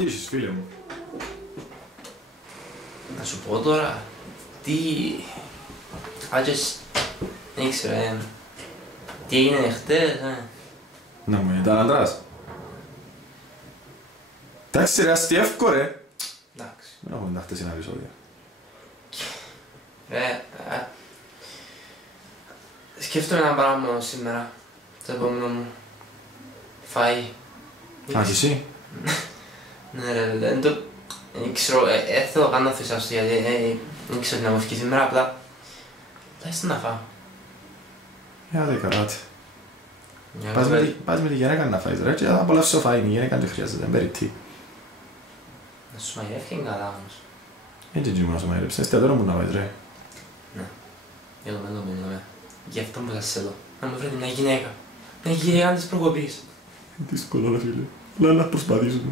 Τι είσαι, φίλε μου? Να σου πω τώρα, τι... Άτζες, δεν ήξερα, τι έγινε χτες, Να μου ήταν άντρας. Εντάξει ρε, αστιεύκω ρε. Εντάξει. Δεν έχουμε τα χτεσινά επεισόδια. Σκέφτομαι ένα πράγμα μόνο σήμερα, το επόμενο μου φαΐ. Α, και εσύ? Ναι ρε, δεν ξέρω, θέλω να κάνω θυσιαστή γιατί δεν ξέρω τι να μου ευκεί σήμερα, απλά ήρθα να φάω. Άντε καλά. Πας με τη γυναίκα να φάεις ρε και θα απολαύσεις το φαΐ, η γυναίκα δεν χρειάζεται, δεν περιττεί. Να σου μαγειρεύει είναι καλά όμως. Έτσι και να σου μαγειρέψεις, εστιατόριο μου να πάεις ρε. Ναι, για το μέλλον μου μιλάμε. Γι' αυτό που σας θέλω, να μου βρείτε μια γυναίκα. Μια γυναίκα της προκοπής. Δύσκολο ρε φίλε, αλλά να προσπαθήσουμε.